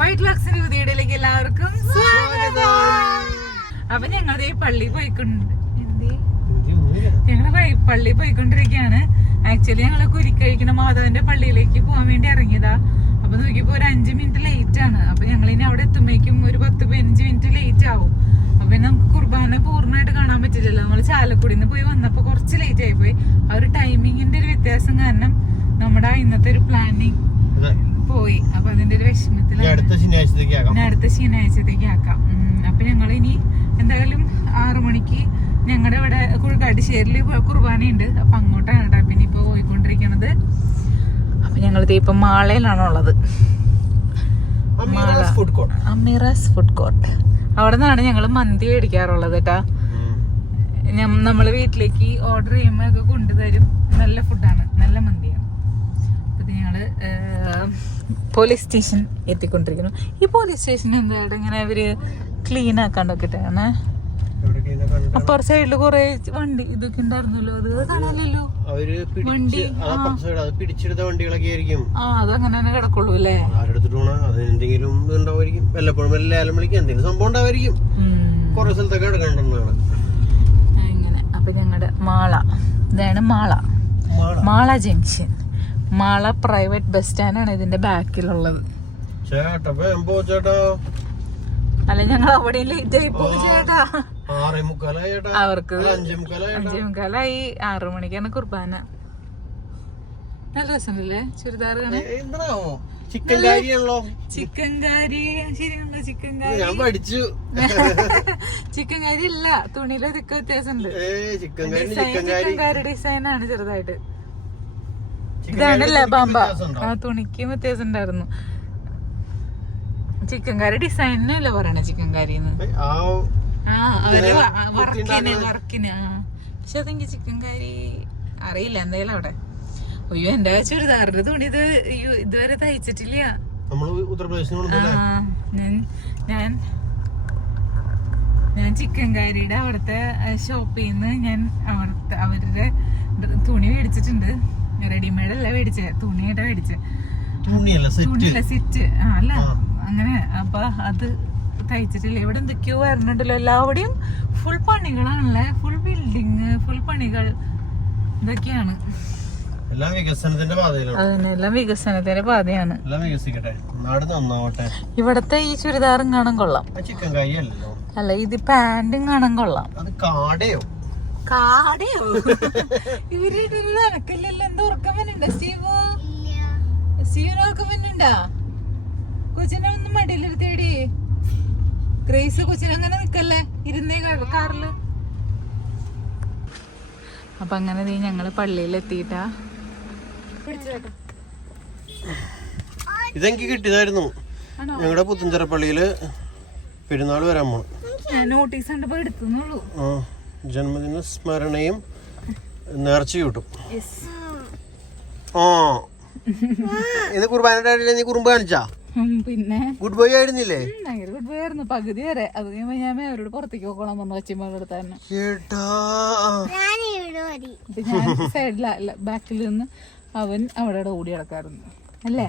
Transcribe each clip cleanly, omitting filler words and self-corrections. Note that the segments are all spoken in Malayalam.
വൈറ്റ് ലക്സിന്റെ പുതിയയിലേക്ക് എല്ലാവർക്കും സ്വാഗതം. അപ്പൊ ഞങ്ങളുടെ ഈ പള്ളി പള്ളി പോയിക്കൊണ്ടിരിക്കുകയാണ്. ആക്ച്വലി ഞങ്ങള് കുരിക്കഴിക്കുന്ന മാധവന്റെ പള്ളിയിലേക്ക് പോകാൻ വേണ്ടി ഇറങ്ങിയതാ. അപ്പൊ നോക്കിയപ്പോ ഒരു 5 മിനിറ്റ് ലേറ്റ് ആണ്. അപ്പൊ ഞങ്ങൾ ഇനി അവിടെ എത്തുമ്പോഴേക്കും ഒരു 10-15 മിനിറ്റ് ലേറ്റ് ആവും. അപ്പൊ നമുക്ക് കുർബാന പൂർണ്ണമായിട്ട് കാണാൻ പറ്റില്ലല്ലോ. നമ്മള് ചാലക്കുടിന്ന് പോയി വന്നപ്പോ കുറച്ച് ലേറ്റ് ആയി പോയി. ആ ഒരു ടൈമിങ്ങിന്റെ ഒരു വ്യത്യാസം കാരണം നമ്മുടെ ഇന്നത്തെ ഒരു പ്ലാനിങ് പോയി. അപ്പൊ അതിന്റെ ഒരു വിഷമത്തിൽ അടുത്ത ശനിയാഴ്ചത്തേക്ക് ആക്കാം. അപ്പൊ ഞങ്ങൾ ഇനി എന്തായാലും 6 മണിക്ക് ഞങ്ങളുടെ ഇവിടെ കുഴക്കാട്ടുശ്ശേരിൽ കുർബാനയുണ്ട്. അപ്പൊ അങ്ങോട്ടാണ് കേട്ടോ പിന്നെ ഇപ്പൊ പോയിക്കൊണ്ടിരിക്കണത്. അപ്പൊ ഞങ്ങളിത് ഇപ്പൊ മാളയിലാണുള്ളത്. അമീറാസ് ഫുഡ് കോർട്ട്. അവിടെ നിന്നാണ് ഞങ്ങൾ മന്തി മേടിക്കാറുള്ളത് കേട്ടാ. നമ്മള് വീട്ടിലേക്ക് ഓർഡർ ചെയ്യുമ്പോ ഒക്കെ കൊണ്ടുതരും. നല്ല ഫുഡാണ്, നല്ല മന്തിയാണ്. അപ്പൊ ഞങ്ങള് പോലീസ് സ്റ്റേഷൻ എത്തിക്കൊണ്ടിരിക്കുന്നു. ഈ പോലീസ് സ്റ്റേഷൻ എന്താ ഇങ്ങനെ അവര് ക്ലീൻ ആക്കാണ്ടൊക്കെട്ടാണ്. അപ്പുറ സൈഡില് കൊറേ വണ്ടി ഇതൊക്കെ ഉണ്ടായിരുന്നല്ലോ. അത് കാണാനല്ലോ വണ്ടി. പിടിച്ചെടുത്ത വണ്ടികളൊക്കെ ആയിരിക്കും. അതങ്ങനെ തന്നെ കിടക്കുള്ളൂ അല്ലേ. എന്തെങ്കിലും ഉണ്ടാവുമായിരിക്കും. വല്ലപ്പോഴും ലേലം വിളിക്കാൻ എന്തെങ്കിലും സംഭവം ഉണ്ടാവായിരിക്കും. കൊറേ സ്ഥലത്തൊക്കെ കിടക്കണ്ടെന്നാണ് അങ്ങനെ. അപ്പൊ ഞങ്ങളുടെ മാള, ഇതാണ് Mala junction. Mala private bus സ്റ്റാൻഡാണ് ഇതിന്റെ ബാക്കിലുള്ളത്. അല്ല ഞങ്ങൾ അവിടെ ലേറ്റ് ആയി പോകും ചേട്ടാ. അവർക്ക് 5:45. 6 മണിക്കാണ് കുർബാന. നല്ല രസമുണ്ടല്ലേ ചുരിദാർ കാണാൻ. ചിക്കൻ കാരിയാണല്ലോ. ചിക്കൻ കാരി ശരിയാണല്ലോ. ചിക്കൻ കാരി ചിക്കൻ കാരി ഇല്ല, തുണിയിലെ ഇതൊക്കെ വ്യത്യാസമുണ്ട്. ചിക്കൻ കാരി ഡിസൈനാണ് ചെറുതായിട്ട്. ഇതാണല്ലേ ബാമ്പ. ആ തുണിക്കും വ്യത്യാസം ഉണ്ടായിരുന്നു. ചിക്കൻ കറി ഡിസൈനല്ലേ പറയണേ ചിക്കൻ കറിന്ന്. അവര് വർക്കിന്. പക്ഷെ അതെനിക്ക് ചിക്കൻ കറി അറിയില്ല എന്തായാലും അവിടെ. അയ്യോ എന്റെ ചുരിദാറിന്റെ തുണി ഇതുവരെ തയ്ച്ചിട്ടില്ല. ഞാൻ ചിക്കൻ കറിയുടെ അവിടുത്തെ ഷോപ്പിൽ നിന്ന് ഞാൻ അവരുടെ തുണി മേടിച്ചിട്ടുണ്ട്. റെഡിമെയ്ഡ് അല്ല മേടിച്ചേ, തുണിയുടെ മേടിച്ചേ. സെറ്റ് അല്ല അങ്ങനെ. അപ്പൊ അത് തയ്ച്ചിട്ടില്ല. ഇവിടെ എന്തൊക്കെയോ വരണുണ്ടല്ലോ. എല്ലാവിടെയും ഫുൾ പണികളാണല്ലേ. ഫുൾ ബിൽഡിങ്, ഫുൾ പണികൾ ഇതൊക്കെയാണ്. എല്ലാം വികസനത്തിന്റെ പാതയിലാണ്. അതന്നെ, എല്ലാം വികസനത്തിന്റെ പാതയാണ്. എല്ലാം വികസിക്കട്ടെ, നാട് നന്നാവട്ടെ. ഇവിടത്തെ ഈ ചുരിദാറും കാണാൻ കൊള്ളാം. ചിക്കൻ കറി അല്ലല്ലോ. അല്ല ഇത് പാന്റും കാണാൻ കൊള്ളാം. അത് കാടയോ ഇവര് നടക്കില്ലല്ലോ. എന്താ ഉറക്കം വന്നുണ്ടോ സ്റ്റീവിന് ഉറക്കം വന്നുണ്ടാ? കൊച്ചിനെ ഒന്നും മടിയിലിരുത്തേടി. ഗ്രേസ് കൊച്ചിനെ അങ്ങനെ നിക്കല്ലേ, ഇരുന്നേ കാറില്. അപ്പൊ അങ്ങനെ ഞങ്ങള് പള്ളിയിൽ എത്തിയിട്ടാ. ഇതെനിക്ക് കിട്ടിയതായിരുന്നു. ഞങ്ങളുടെ പുത്തഞ്ചിറ പള്ളിയില് പെരുന്നാൾ വരാൻ പോണു. നോട്ടീസ് കണ്ടപ്പോ എടുത്തുന്നുള്ളൂ. ജന്മദിന സ്മരണയും നേർച്ചയും കിട്ടും. ഇത് കുർബാനയുടെ നീ കുറുമ്പ് കാണിച്ചാ? പിന്നെ ഗുഡ് ബോയ് ആയിരുന്നില്ലേ? ഭയങ്കര ഗുഡ് ബോയ് ആയിരുന്നു പകുതി വരെ. അത് ഞാൻ അവരോട് പുറത്തേക്ക് പോകണം പറഞ്ഞു. കൊച്ചിമകളുടെ തന്നെ ഞാൻ സൈഡില ബാക്കിൽ നിന്ന് അവൻ അവിടെ ഓടി കിടക്കാറുണ്ട് അല്ലേ.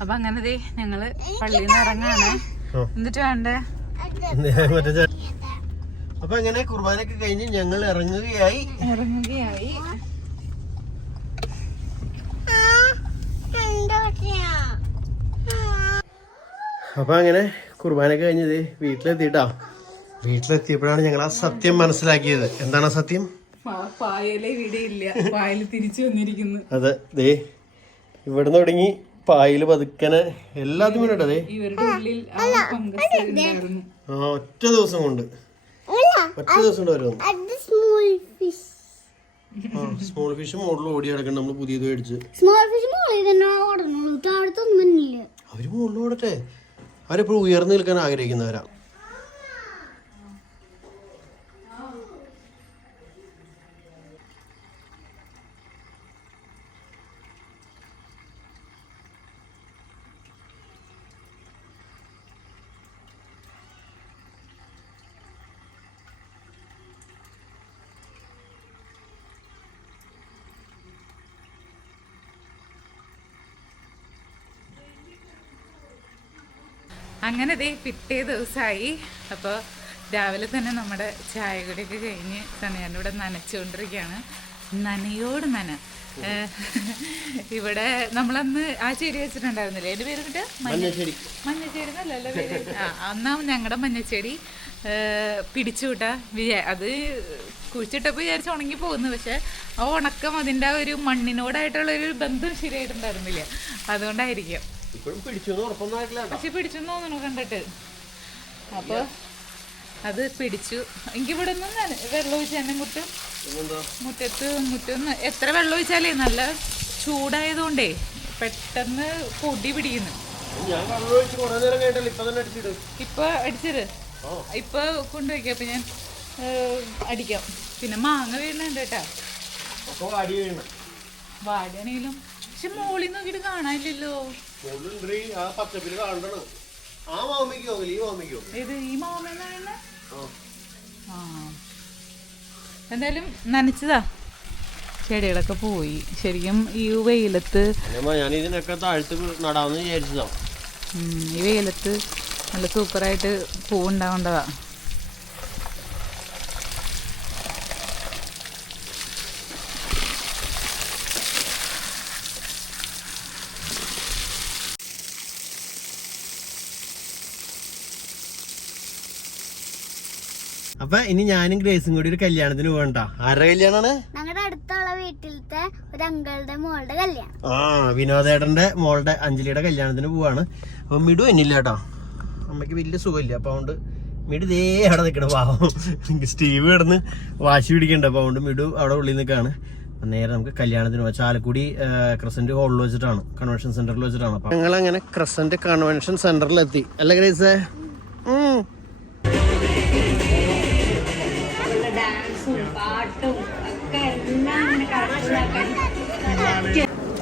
അപ്പൊ അങ്ങനെ ഞങ്ങള് പള്ളിയിൽ നിന്ന് ഇറങ്ങാണ്. എന്നിട്ട് വേണ്ടേ. അപ്പൊ അങ്ങനെ കുർബാനൊക്കെ കഴിഞ്ഞ് ഞങ്ങൾ ഇറങ്ങുകയായി. അപ്പൊ അങ്ങനെ കുർബാനൊക്കെ കഴിഞ്ഞത് വീട്ടിലെത്തിട്ടാ. വീട്ടിലെത്തിയപ്പോഴാണ് ഞങ്ങൾ ആ സത്യം മനസ്സിലാക്കിയത്. എന്താണ് ആ സത്യം? പായലേ ഇവിടെ ഇല്ല, പായല് തിരിച്ചു വന്നിരിക്കുന്നു. അതെ, ദേ ഇവിടെ തുടങ്ങി പായല് പതുക്കനെ എല്ലാത്തിനും വേണ്ടേ. ഇവരുടെ ഉള്ളിൽ ഒറ്റ ദിവസം കൊണ്ട് വരുന്നു. സ്മോൾ ഫിഷ് മോളിൽ ഓടി കിടക്കണം. നമ്മള് പുതിയത് മേടിച്ച് അവര് മുകളിൽ ഓടട്ടെ. അവരെപ്പോഴും ഉയർന്നു നിൽക്കാൻ ആഗ്രഹിക്കുന്നവരാ. അങ്ങനെ ദേ പിറ്റേ ദിവസമായി. അപ്പോൾ രാവിലെ തന്നെ നമ്മുടെ ചായ കുടിയൊക്കെ കഴിഞ്ഞ് സനയാൻ്റെ ഇവിടെ നനച്ചുകൊണ്ടിരിക്കുകയാണ്. നനയോട് നന. ഇവിടെ നമ്മളന്ന് ആ ചെടി വെച്ചിട്ടുണ്ടായിരുന്നില്ലേ, എൻ്റെ പേര് കിട്ടുക മഞ്ഞച്ചെടി എന്നല്ലല്ലോ പേര്. അന്നാ ഞങ്ങളുടെ മഞ്ഞച്ചെടി പിടിച്ചു വിട്ടാ അത് കുഴിച്ചിട്ടപ്പോൾ വിചാരിച്ച് ഉണങ്ങി പോകുന്നു. പക്ഷെ ആ ഉണക്കം അതിൻ്റെ ആ ഒരു മണ്ണിനോടായിട്ടുള്ള ഒരു ബന്ധം ശരിയായിട്ടുണ്ടായിരുന്നില്ല, അതുകൊണ്ടായിരിക്കും. പക്ഷെ പിടിച്ചു തോന്നുന്നു കണ്ടിട്ട്. അപ്പോൾ അത് പിടിച്ചു. എനിക്കിവിടെ നിന്ന് വെള്ളം ഒഴിച്ച് തന്നെ മുറ്റത്ത് എത്ര വെള്ളം ഒഴിച്ചാലേ നല്ല ചൂടായതുകൊണ്ടേ പെട്ടെന്ന് പൊടി പിടിക്കുന്നു. ഇപ്പൊ അടിച്ചത് ഇപ്പൊ കൊണ്ടുപോയിക്കാം. അപ്പൊ ഞാൻ അടിക്കാം. പിന്നെ മാങ്ങ വീഴുന്നുണ്ട് കേട്ടാ, വാടിയാണെങ്കിലും. പക്ഷെ മോളിൽ നോക്കിട്ട് കാണാനില്ലല്ലോ. ഇത് ഈ മാമെന്നാണ്. ആ എന്തായാലും നനച്ചതാ, ചെടികളൊക്കെ പോയി. ശരിക്കും ഈ വെയിലത്ത് നടാന്ന് വിചാരിച്ചതാ. ഈ വെയിലത്ത് നല്ല സൂപ്പറായിട്ട് പൂവുണ്ടാവേണ്ടതാ. അപ്പൊ ഇനി ഞാനും ഗ്രേസും കൂടി ഒരു കല്യാണത്തിന് പോകണ്ട. ആരുടെ കല്യാണാണ്? ഞങ്ങളുടെ അടുത്തുള്ള വീട്ടിലത്തെ ഒരു അങ്കിളുടെ മോളുടെ കല്യാണം. വിനോദേട്ടന്റെ മോളുടെ അഞ്ജലിയുടെ കല്യാണത്തിന് പോവാണ്. അപ്പൊ മിടു എന്നില്ല കേട്ടോ, അമ്മയ്ക്ക് വലിയ സുഖമില്ല. അപ്പൊ അതുകൊണ്ട് മിടു ദേ അവിടെ നിൽക്കണ പാവം. സ്റ്റീവ് കിടന്ന് വാശി പിടിക്കണ്ട. അപ്പൊ അതുകൊണ്ട് മിടു അവിടെ ഉള്ളിൽ നിൽക്കാണ്. നേരെ നമുക്ക് കല്യാണത്തിന് പോകാം. ചാലക്കുടി ക്രസന്റ് ഹാളിൽ വെച്ചിട്ടാണ്, കൺവെൻഷൻ സെന്ററിൽ വെച്ചിട്ടാണ്. അപ്പൊ ഞങ്ങൾ അങ്ങനെ ക്രസന്റ് കൺവെൻഷൻ സെന്ററിൽ എത്തി. അല്ല ഗ്രേസേ?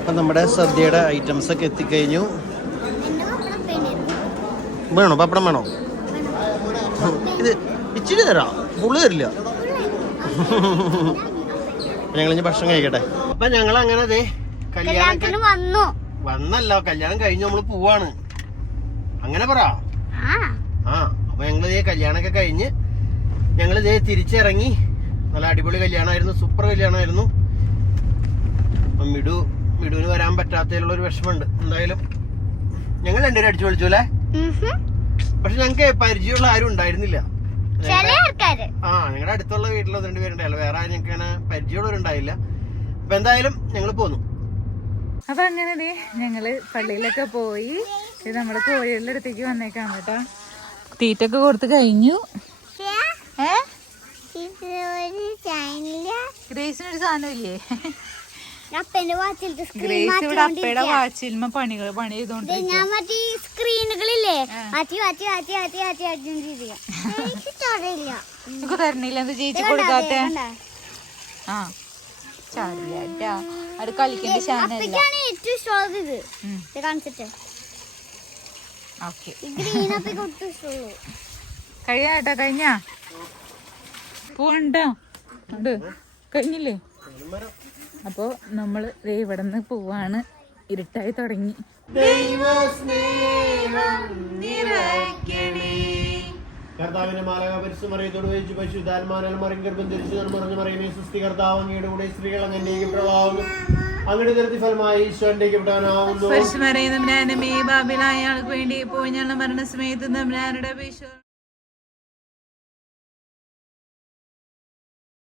അപ്പൊ നമ്മുടെ സദ്യയുടെ ഐറ്റംസ് ഒക്കെ എത്തിക്കഴിഞ്ഞു. വേണോ പപ്പടം വേണോ? ഇത് ഇച്ചിരി തരാം, പുള്ളി തരില്ല. ഞങ്ങളിഞ്ഞ് ഭക്ഷണം കഴിക്കട്ടെ. അപ്പൊ ഞങ്ങൾ അങ്ങനെ അതെ കല്യാണം വന്നല്ലോ, കല്യാണം കഴിഞ്ഞു നമ്മള് പോവാണ്. അങ്ങനെ പറ. അപ്പൊ ഞങ്ങള് കല്യാണമൊക്കെ കഴിഞ്ഞ് ഞങ്ങളിതേ തിരിച്ചിറങ്ങി. നല്ല അടിപൊളി കല്യാണമായിരുന്നു, സൂപ്പർ കല്യാണമായിരുന്നു. അപ്പം മിടുവിന് വരാൻ പറ്റാത്തതിലുള്ള ഒരു വിഷമമുണ്ട്. എന്തായാലും ഞങ്ങൾ രണ്ടുപേരും അടിച്ചു വിളിച്ചു അല്ലേ. പക്ഷെ ഞങ്ങക്ക് പരിചയമുള്ള ആരും ഉണ്ടായിരുന്നില്ല. ഞങ്ങളുടെ അടുത്തുള്ള വീട്ടിൽ രണ്ടുപേരുണ്ടായില്ല, വേറെ ആരും ഞങ്ങൾക്ക് അങ്ങനെ പരിചയമുള്ളവരുണ്ടായില്ല. അപ്പൊ എന്തായാലും ഞങ്ങൾ പോന്നു. അപ്പൊ അങ്ങനെ ഞങ്ങള് പള്ളിയിലൊക്കെ പോയി നമ്മുടെ കോഴികളുടെ അടുത്തേക്ക് വന്നേക്കാം കേട്ടോ. തീറ്റൊക്കെ കൊടുത്ത് കഴിഞ്ഞു. ഗ്രേസിനൊരു സാധനം ഇല്ലേ? ഗ്രേസ് ഇവിടെ അപ്പയുടെ വാച്ചിൽമ പണി ചെയ്തോണ്ട് സ്ക്രീനുകളില്ലേ തരണില്ല. എന്ത് ചേച്ചി കൊടുക്കാത്ത? ആ ചാരില്ല, അത് കളിക്കേണ്ട ചാനല്ല. ഓക്കെ കഴിയാട്ടോ. കഴിഞ്ഞാ പോണ്ടോ? ഉണ്ട് കഴിഞ്ഞില്ലേ? അപ്പോ നമ്മള് ഇവിടെ നിന്ന് പോവാണ്. ഇരുട്ടായി തുടങ്ങി. കർത്താവിന്റെ മാലാഖ പരിശുദ്ധമറിയത്തോട് വെച്ച് പരിശുദ്ധാത്മാവിനാൽ മറിയും ഗർഭം ധരിച്ചു പറഞ്ഞു പറയുമേ സുസ്ഥി കർത്താവ് അങ്ങയുടെ കൂടെ സ്ത്രീകൾ അങ്ങനെയൊക്കെ പ്രഭാവുന്നു, അങ്ങയുടെ തരത്തി ഫലമായി ഈശ്വരന്റെ പരിശുദ്ധമറിയുന്ന ബാബിലായ ആൾക്ക് വേണ്ടി പോയി ഞങ്ങളുടെ മരണസമയത്ത്